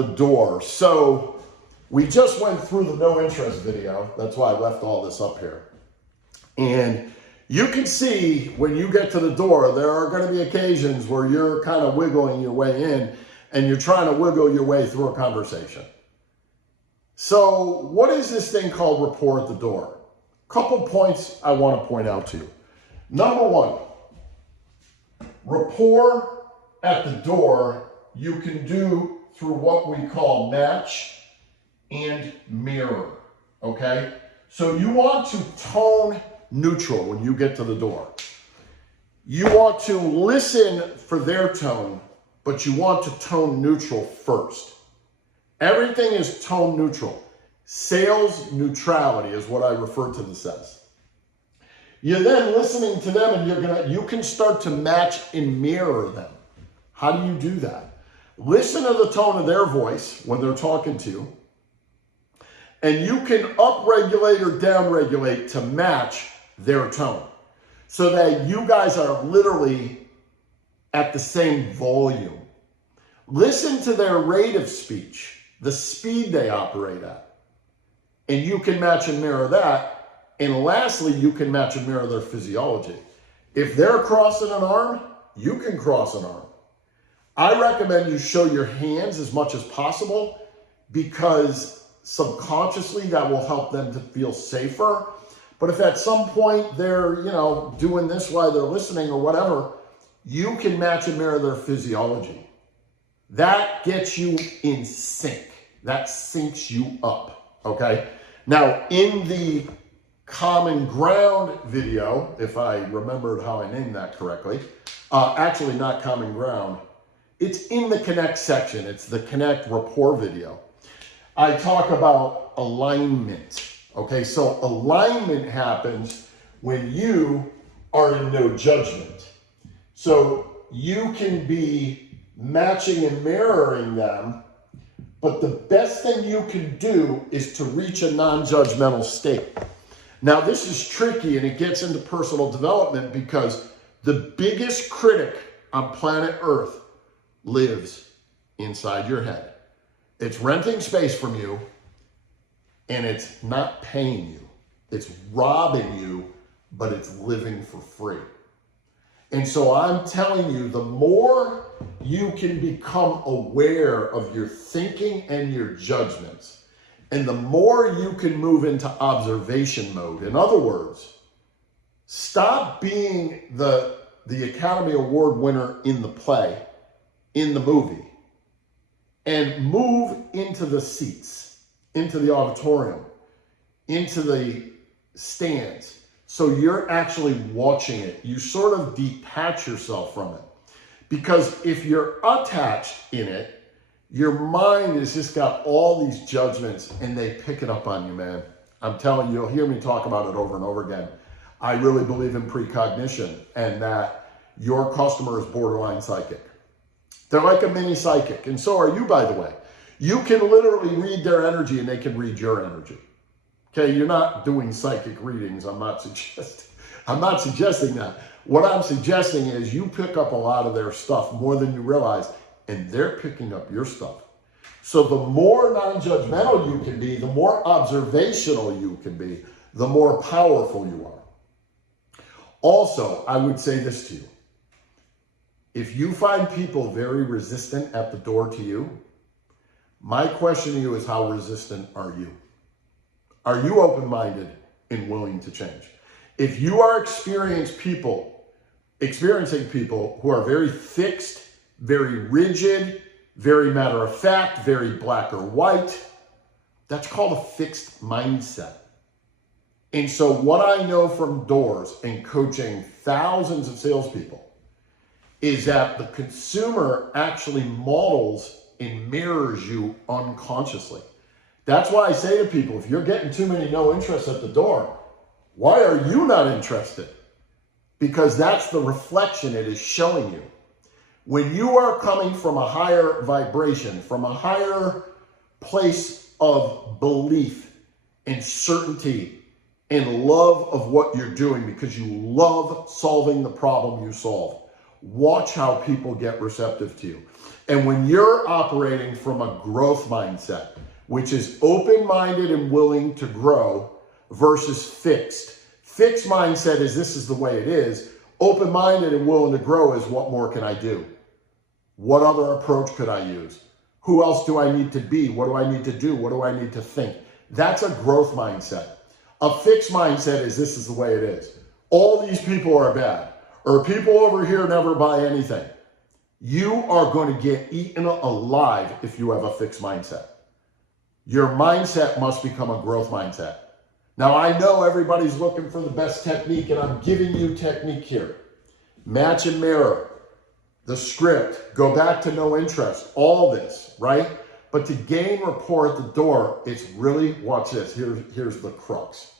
the door. So we just went through the no interest video. That's why I left all this up here. And you can see when you get to the door, there are going to be occasions where you're kind of wiggling your way in and you're trying to wiggle your way through a conversation. So what is this thing called rapport at the door? Couple points I want to point out to you. Number one, rapport at the door you can do through what we call match and mirror, okay? So you want to tone neutral when you get to the door. You want to listen for their tone, but you want to tone neutral first. Everything is tone neutral. Sales neutrality is what I refer to this as. You're then listening to them and you can start to match and mirror them. How do you do that? Listen to the tone of their voice when they're talking to you. And you can upregulate or downregulate to match their tone so that you guys are literally at the same volume. Listen to their rate of speech, the speed they operate at, and you can match and mirror that. And lastly, you can match and mirror their physiology. If they're crossing an arm, you can cross an arm. I recommend you show your hands as much as possible because subconsciously that will help them to feel safer. But if at some point they're, doing this while they're listening or whatever, you can match and mirror their physiology. That gets you in sync. That syncs you up, okay? Now, in the common ground video, if I remembered how I named that correctly, actually not common ground, it's in the connect section. It's the connect rapport video. I talk about alignment. Okay, so alignment happens when you are in no judgment. So you can be matching and mirroring them, but the best thing you can do is to reach a non-judgmental state. Now, this is tricky and it gets into personal development because the biggest critic on planet Earth lives inside your head. It's renting space from you and it's not paying you. It's robbing you, but it's living for free. And so I'm telling you, the more you can become aware of your thinking and your judgments, and the more you can move into observation mode. In other words, stop being the Academy Award winner in the play, in the movie, and move into the seats, into the auditorium, into the stands. So you're actually watching it. You sort of detach yourself from it. Because if you're attached in it, your mind has just got all these judgments and they pick it up on you, man. I'm telling you, you'll hear me talk about it over and over again. I really believe in precognition and that your customer is borderline psychic. They're like a mini psychic, and so are you, by the way. You can literally read their energy and they can read your energy. Okay, you're not doing psychic readings. I'm not suggesting that. What I'm suggesting is you pick up a lot of their stuff more than you realize, and they're picking up your stuff. So the more non-judgmental you can be, the more observational you can be, the more powerful you are. Also, I would say this to you. If you find people very resistant at the door to you, my question to you is, how resistant are you? Are you open-minded and willing to change? If you are experiencing people who are very fixed, very rigid, very matter-of-fact, very black or white, that's called a fixed mindset. And so what I know from doors and coaching thousands of salespeople is that the consumer actually models and mirrors you unconsciously. That's why I say to people, if you're getting too many no interest at the door, why are you not interested? Because that's the reflection it is showing you. When you are coming from a higher vibration, from a higher place of belief and certainty and love of what you're doing because you love solving the problem you solve, watch how people get receptive to you. And when you're operating from a growth mindset, which is open-minded and willing to grow versus fixed. Fixed mindset is this is the way it is. Open-minded and willing to grow is what more can I do? What other approach could I use? Who else do I need to be? What do I need to do? What do I need to think? That's a growth mindset. A fixed mindset is this is the way it is. All these people are bad. Or people over here never buy anything. You are going to get eaten alive if you have a fixed mindset. Your mindset must become a growth mindset. Now, I know everybody's looking for the best technique, and I'm giving you technique here. Match and mirror, the script, go back to no interest, all this, right? But to gain rapport at the door, it's really, watch this, here's the crux.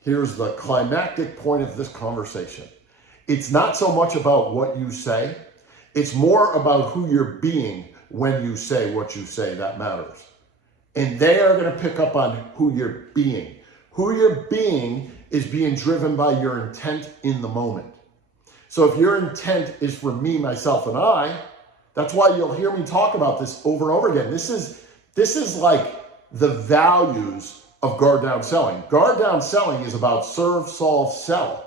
Here's the climactic point of this conversation. It's not so much about what you say, it's more about who you're being when you say what you say that matters. And they are going to pick up on who you're being. Who you're being is being driven by your intent in the moment. So if your intent is for me, myself, and I, that's why you'll hear me talk about this over and over again. This is like the values of guard down selling. Guard down selling is about serve, solve, sell.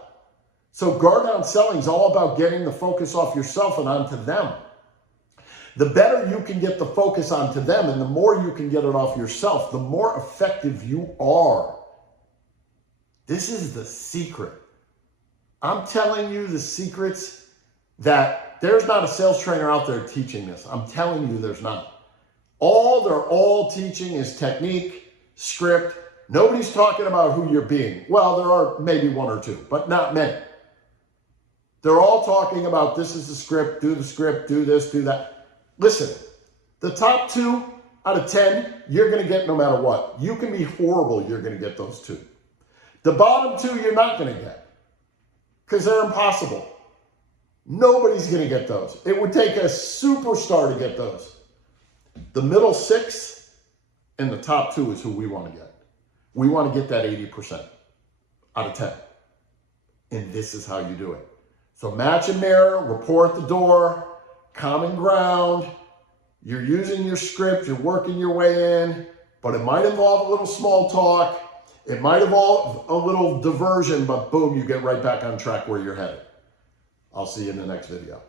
So guard down selling is all about getting the focus off yourself and onto them. The better you can get the focus onto them and the more you can get it off yourself, the more effective you are. This is the secret. I'm telling you the secrets that there's not a sales trainer out there teaching this. I'm telling you there's not. All they're all teaching is technique, script. Nobody's talking about who you're being. Well, there are maybe one or two, but not many. They're all talking about this is the script, do this, do that. Listen, the top 2 out of 10, you're going to get no matter what. You can be horrible, you're going to get those 2. The bottom 2, you're not going to get because they're impossible. Nobody's going to get those. It would take a superstar to get those. The middle 6 and the top 2 is who we want to get. We want to get that 80% out of 10. And this is how you do it. So match and mirror, rapport at the door, common ground, you're using your script, you're working your way in, but it might involve a little small talk, it might involve a little diversion, but boom, you get right back on track where you're headed. I'll see you in the next video.